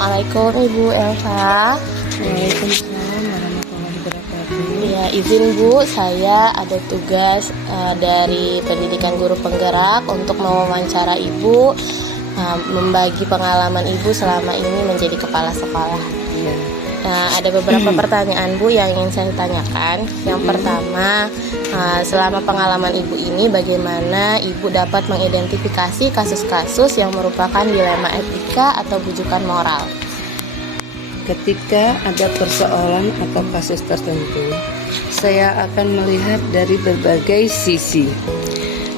Assalamualaikum Ibu Elsa. Waalaikumsalam warahmatullahi wabarakatuh. Ya, izin Bu, saya ada tugas dari Pendidikan Guru Penggerak untuk mewawancara Ibu, membagi pengalaman Ibu selama ini menjadi kepala sekolah. Ya. Nah, ada beberapa pertanyaan Bu yang ingin saya tanyakan. Yang pertama, selama pengalaman Ibu ini, bagaimana Ibu dapat mengidentifikasi kasus-kasus yang merupakan dilema etika atau bujukan moral? Ketika ada persoalan atau kasus tertentu, saya akan melihat dari berbagai sisi,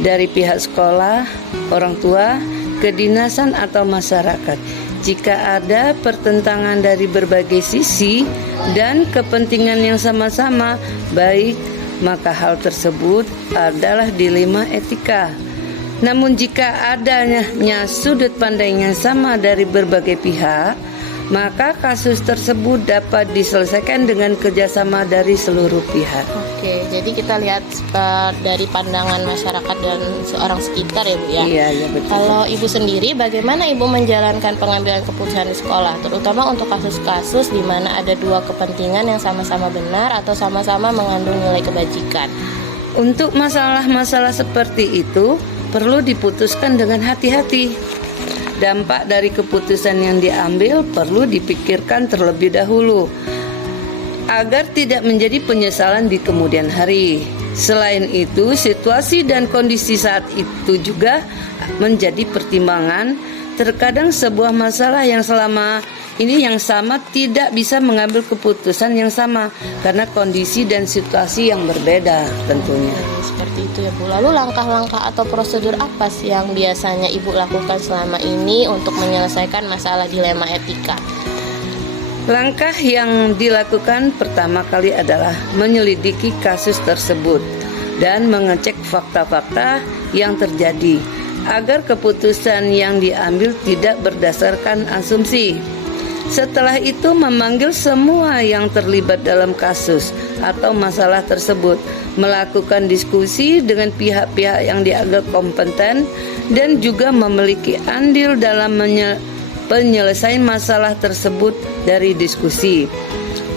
dari pihak sekolah, orang tua, kedinasan atau masyarakat. Jika ada pertentangan dari berbagai sisi dan kepentingan yang sama-sama baik, maka hal tersebut adalah dilema etika. Namun jika adanya sudut pandang yang sama dari berbagai pihak, maka kasus tersebut dapat diselesaikan dengan kerjasama dari seluruh pihak. Oke, jadi kita lihat dari pandangan masyarakat dan seorang sekitar ya Bu ya. Iya betul. Kalau Ibu sendiri, bagaimana Ibu menjalankan pengambilan keputusan di sekolah, terutama untuk kasus-kasus di mana ada dua kepentingan yang sama-sama benar atau sama-sama mengandung nilai kebajikan? Untuk masalah-masalah seperti itu perlu diputuskan dengan hati-hati. Dampak dari keputusan yang diambil perlu dipikirkan terlebih dahulu agar tidak menjadi penyesalan di kemudian hari. Selain itu, situasi dan kondisi saat itu juga menjadi pertimbangan. Terkadang sebuah masalah yang selama ini yang sama tidak bisa mengambil keputusan yang sama karena kondisi dan situasi yang berbeda tentunya. Seperti itu ya Bu. Lalu langkah-langkah atau prosedur apa sih yang biasanya Ibu lakukan selama ini untuk menyelesaikan masalah dilema etika? Langkah yang dilakukan pertama kali adalah menyelidiki kasus tersebut dan mengecek fakta-fakta yang terjadi agar keputusan yang diambil tidak berdasarkan asumsi. Setelah itu memanggil semua yang terlibat dalam kasus atau masalah tersebut, melakukan diskusi dengan pihak-pihak yang dianggap kompeten dan juga memiliki andil dalam penyelesaian masalah tersebut. Dari diskusi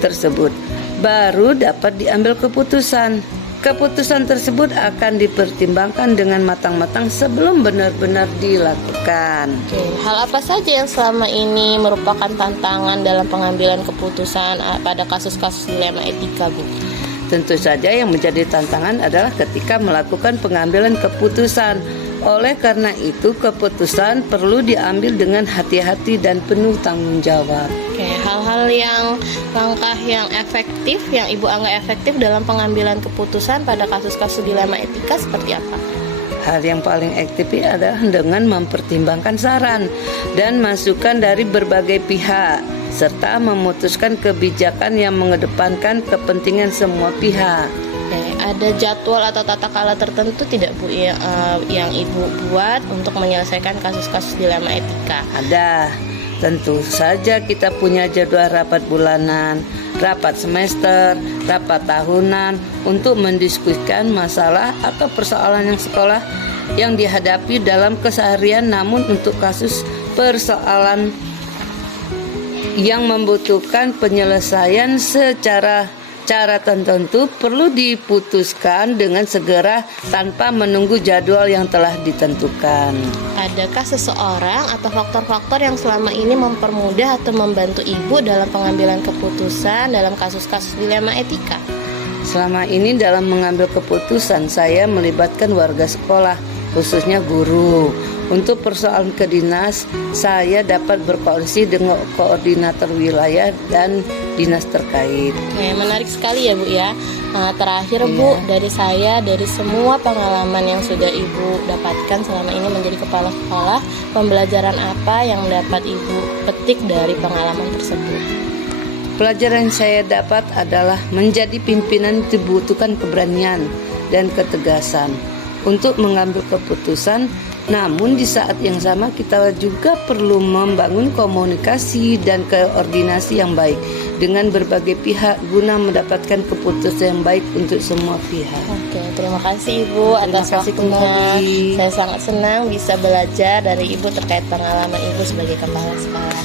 tersebut baru dapat diambil keputusan. Keputusan tersebut akan dipertimbangkan dengan matang-matang sebelum benar-benar dilakukan. Oke, hal apa saja yang selama ini merupakan tantangan dalam pengambilan keputusan pada kasus-kasus dilema etika, Bu? Tentu saja yang menjadi tantangan adalah ketika melakukan pengambilan keputusan. Oleh karena itu, keputusan perlu diambil dengan hati-hati dan penuh tanggung jawab. Oke, hal-hal langkah yang efektif, yang Ibu anggap efektif dalam pengambilan keputusan pada kasus-kasus dilema etika seperti apa? Hal yang paling efektif adalah dengan mempertimbangkan saran dan masukan dari berbagai pihak, serta memutuskan kebijakan yang mengedepankan kepentingan semua pihak. Oke, ada jadwal atau tata cara tertentu tidak Bu yang Ibu buat untuk menyelesaikan kasus-kasus dilema etika? Ada, tentu saja kita punya jadwal rapat bulanan, rapat semester, rapat tahunan untuk mendiskusikan masalah atau persoalan yang sekolah yang dihadapi dalam keseharian. Namun untuk kasus persoalan yang membutuhkan penyelesaian secara tertentu perlu diputuskan dengan segera tanpa menunggu jadwal yang telah ditentukan. Adakah seseorang atau faktor-faktor yang selama ini mempermudah atau membantu Ibu dalam pengambilan keputusan dalam kasus-kasus dilema etika? Selama ini dalam mengambil keputusan saya melibatkan warga sekolah, khususnya guru. Untuk persoalan ke dinas, saya dapat berkoordinasi dengan koordinator wilayah dan dinas terkait. Oke, menarik sekali ya Bu ya. Terakhir Bu, dari saya, dari semua pengalaman yang sudah Ibu dapatkan selama ini menjadi kepala sekolah, pembelajaran apa yang dapat Ibu petik dari pengalaman tersebut? Pelajaran yang saya dapat adalah menjadi pimpinan dibutuhkan keberanian dan ketegasan untuk mengambil keputusan. Namun di saat yang sama kita juga perlu membangun komunikasi dan koordinasi yang baik dengan berbagai pihak guna mendapatkan keputusan yang baik untuk semua pihak. Oke, terima kasih Ibu atas waktunya. Saya sangat senang bisa belajar dari Ibu terkait pengalaman Ibu sebagai kepala sekolah.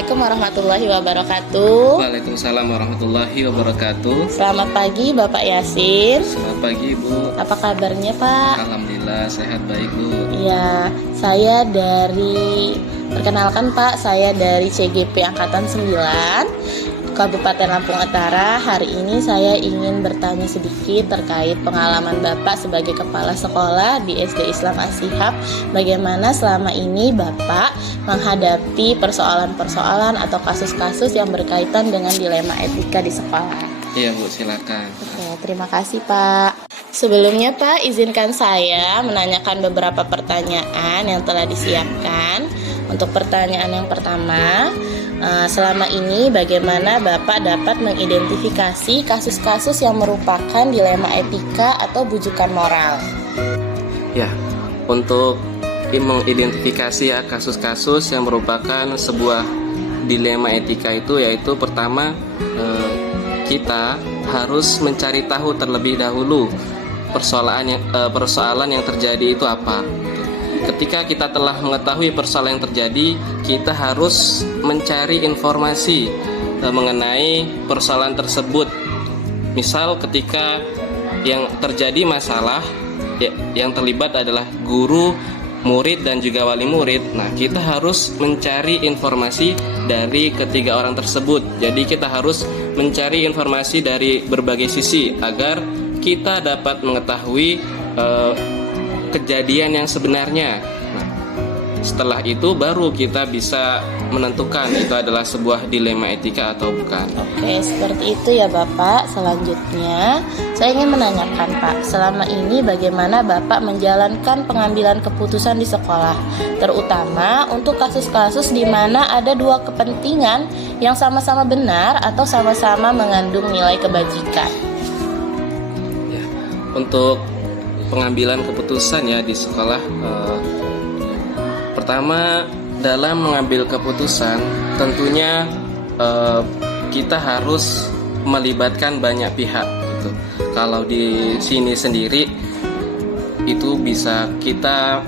Assalamualaikum warahmatullahi wabarakatuh. Waalaikumsalam warahmatullahi wabarakatuh. Selamat pagi Bapak Yasin. Selamat pagi Bu. Apa kabarnya Pak? Alhamdulillah sehat baik Bu. Ya, perkenalkan Pak, saya dari CGP Angkatan 9 Kabupaten Lampung Utara. Hari ini saya ingin bertanya sedikit terkait pengalaman Bapak sebagai kepala sekolah di SD Islam As-Shihab. Bagaimana selama ini Bapak menghadapi persoalan-persoalan atau kasus-kasus yang berkaitan dengan dilema etika di sekolah? Iya Bu, silakan. Oke, terima kasih Pak. Sebelumnya Pak, izinkan saya menanyakan beberapa pertanyaan yang telah disiapkan. Untuk pertanyaan yang pertama, selama ini bagaimana Bapak dapat mengidentifikasi kasus-kasus yang merupakan dilema etika atau bujukan moral? Ya, untuk mengidentifikasi ya kasus-kasus yang merupakan sebuah dilema etika itu yaitu pertama kita harus mencari tahu terlebih dahulu persoalan yang terjadi itu apa. Ketika kita telah mengetahui persoalan yang terjadi, kita harus mencari informasi mengenai persoalan tersebut. Misal ketika yang terjadi masalah yang terlibat adalah guru, murid dan juga wali murid. Nah, kita harus mencari informasi dari ketiga orang tersebut. Jadi kita harus mencari informasi dari berbagai sisi agar kita dapat mengetahui kejadian yang sebenarnya. Nah, setelah itu baru kita bisa menentukan itu adalah sebuah dilema etika atau bukan. Oke, seperti itu ya Bapak. Selanjutnya, saya ingin menanyakan Pak, selama ini bagaimana Bapak menjalankan pengambilan keputusan di sekolah, terutama untuk kasus-kasus di mana ada dua kepentingan yang sama-sama benar atau sama-sama mengandung nilai kebajikan. Ya, untuk pengambilan keputusan ya di sekolah, pertama dalam mengambil keputusan tentunya kita harus melibatkan banyak pihak gitu. Kalau di sini sendiri itu bisa kita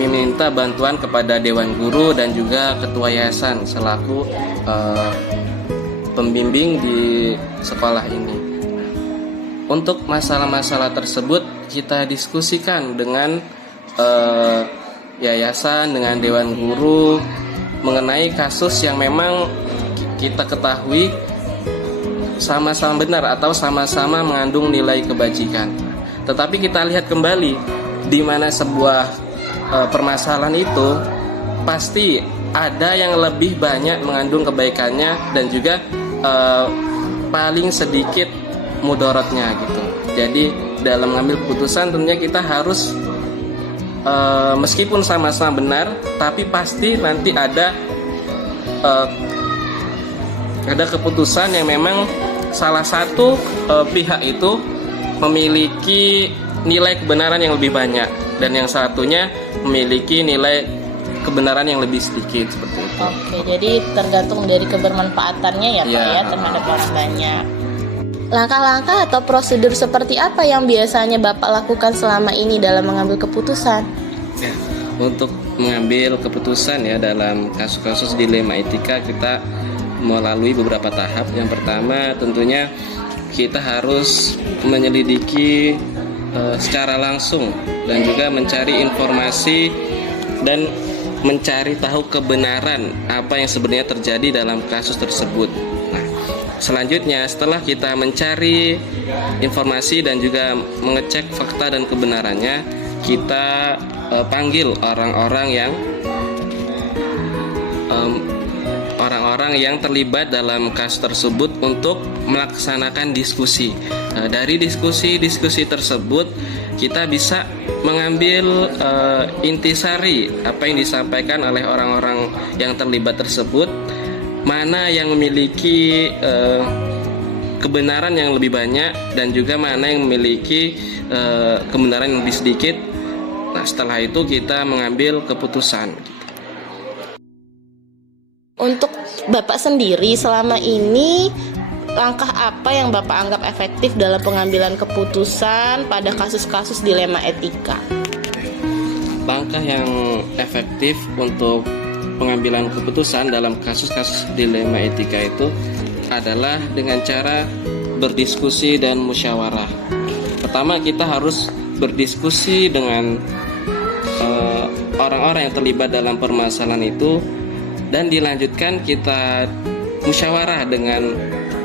meminta bantuan kepada dewan guru dan juga ketua yayasan selaku pembimbing di sekolah ini. Untuk masalah-masalah tersebut kita diskusikan dengan yayasan, dengan dewan guru mengenai kasus yang memang kita ketahui sama-sama benar atau sama-sama mengandung nilai kebajikan. Tetapi kita lihat kembali di mana sebuah permasalahan itu pasti ada yang lebih banyak mengandung kebaikannya dan juga paling sedikit mudaratnya gitu. Jadi dalam mengambil keputusan tentunya kita harus meskipun sama-sama benar, tapi pasti nanti ada keputusan yang memang salah satu pihak itu memiliki nilai kebenaran yang lebih banyak dan yang satunya memiliki nilai kebenaran yang lebih sedikit seperti itu. Oke, jadi tergantung dari kebermanfaatannya ya Pak ya terhadap orang banyak. Langkah-langkah atau prosedur seperti apa yang biasanya Bapak lakukan selama ini dalam mengambil keputusan? Ya, untuk mengambil keputusan ya dalam kasus-kasus dilema etika kita melalui beberapa tahap. Yang pertama tentunya kita harus menyelidiki secara langsung dan juga mencari informasi dan mencari tahu kebenaran apa yang sebenarnya terjadi dalam kasus tersebut. Selanjutnya, setelah kita mencari informasi dan juga mengecek fakta dan kebenarannya, kita panggil orang-orang yang terlibat dalam kasus tersebut untuk melaksanakan diskusi. Dari diskusi tersebut, kita bisa mengambil intisari apa yang disampaikan oleh orang-orang yang terlibat tersebut. Mana yang memiliki kebenaran yang lebih banyak dan juga mana yang memiliki kebenaran yang lebih sedikit. Nah, setelah itu kita mengambil keputusan. Untuk Bapak sendiri selama ini, langkah apa yang Bapak anggap efektif dalam pengambilan keputusan pada kasus-kasus dilema etika? Langkah yang efektif untuk pengambilan keputusan dalam kasus-kasus dilema etika itu adalah dengan cara berdiskusi dan musyawarah. Pertama, kita harus berdiskusi dengan orang-orang yang terlibat dalam permasalahan itu, dan dilanjutkan kita musyawarah dengan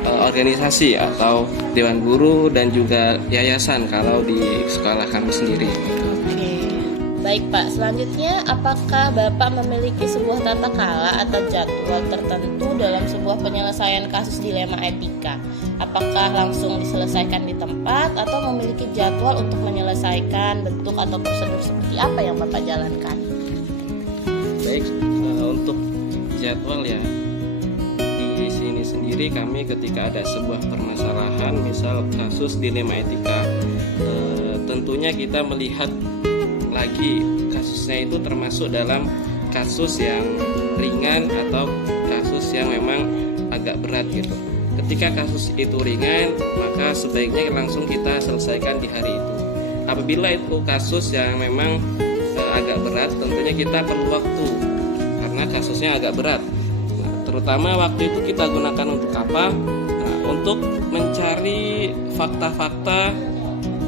organisasi atau dewan guru dan juga yayasan kalau di sekolah kami sendiri. Oke. Baik Pak, selanjutnya apakah Bapak memiliki sebuah tata cara atau jadwal tertentu dalam sebuah penyelesaian kasus dilema etika? Apakah langsung diselesaikan di tempat atau memiliki jadwal untuk menyelesaikan, bentuk atau prosedur seperti apa yang Bapak jalankan? Baik, untuk jadwal ya, di sini sendiri kami ketika ada sebuah permasalahan, misal kasus dilema etika, tentunya kita melihat lagi kasusnya itu termasuk dalam kasus yang ringan atau kasus yang memang agak berat gitu. Ketika kasus itu ringan, maka sebaiknya langsung kita selesaikan di hari itu. Apabila itu kasus yang memang agak berat, tentunya kita perlu waktu karena kasusnya agak berat. Nah, terutama waktu itu kita gunakan untuk apa? Nah, untuk mencari fakta-fakta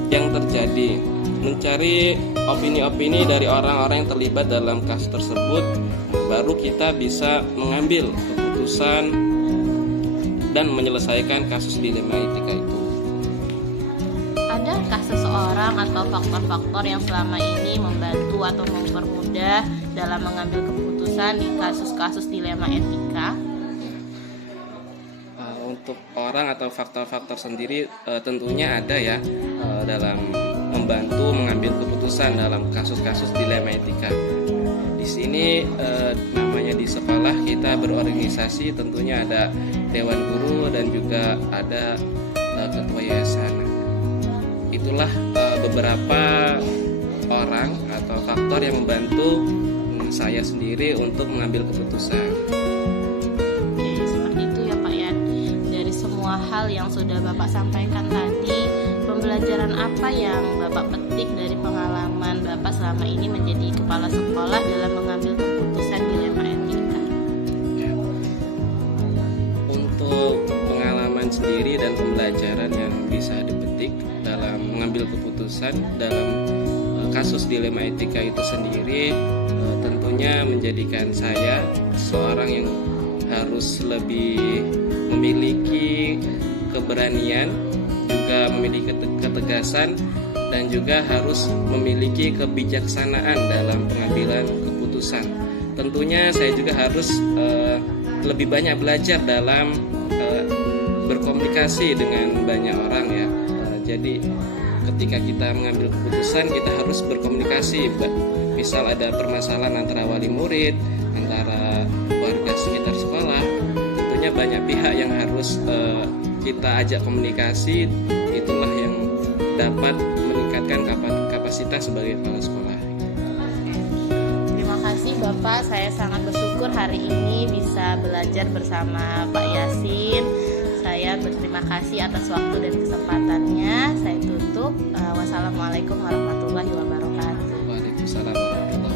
yang terjadi, mencari opini-opini dari orang-orang yang terlibat dalam kasus tersebut, baru kita bisa mengambil keputusan dan menyelesaikan kasus dilema etika itu. Adakah seseorang atau faktor-faktor yang selama ini membantu atau mempermudah dalam mengambil keputusan di kasus-kasus dilema etika? Untuk orang atau faktor-faktor sendiri tentunya ada ya dalam membantu mengambil keputusan dalam kasus-kasus dilema etika. Di sini namanya di sekolah kita berorganisasi, tentunya ada dewan guru dan juga ada ketua yayasan. Itulah beberapa orang atau faktor yang membantu saya sendiri untuk mengambil keputusan. Oke, seperti itu ya Pak ya. Dari semua hal yang sudah Bapak sampaikan tadi, pembelajaran apa yang Bapak petik dari pengalaman Bapak selama ini menjadi kepala sekolah dalam mengambil keputusan dilema etika? Untuk pengalaman sendiri dan pembelajaran yang bisa dipetik dalam mengambil keputusan dalam kasus dilema etika itu sendiri, tentunya menjadikan saya seorang yang harus lebih memiliki keberanian, juga memiliki ketegasan, dan juga harus memiliki kebijaksanaan dalam pengambilan keputusan. Tentunya saya juga harus lebih banyak belajar dalam berkomunikasi dengan banyak orang ya. Jadi ketika kita mengambil keputusan, kita harus berkomunikasi. Misal ada permasalahan antara wali murid, antara warga sekitar sekolah, tentunya banyak pihak yang harus kita ajak komunikasi. Itulah yang dapat meningkatkan kapasitas sebagai kepala sekolah. Terima kasih Bapak, saya sangat bersyukur hari ini bisa belajar bersama Pak Yasin. Saya berterima kasih atas waktu dan kesempatannya. Saya tutup. Wassalamualaikum warahmatullahi wabarakatuh. Waalaikumsalam warahmatullahi wabarakatuh.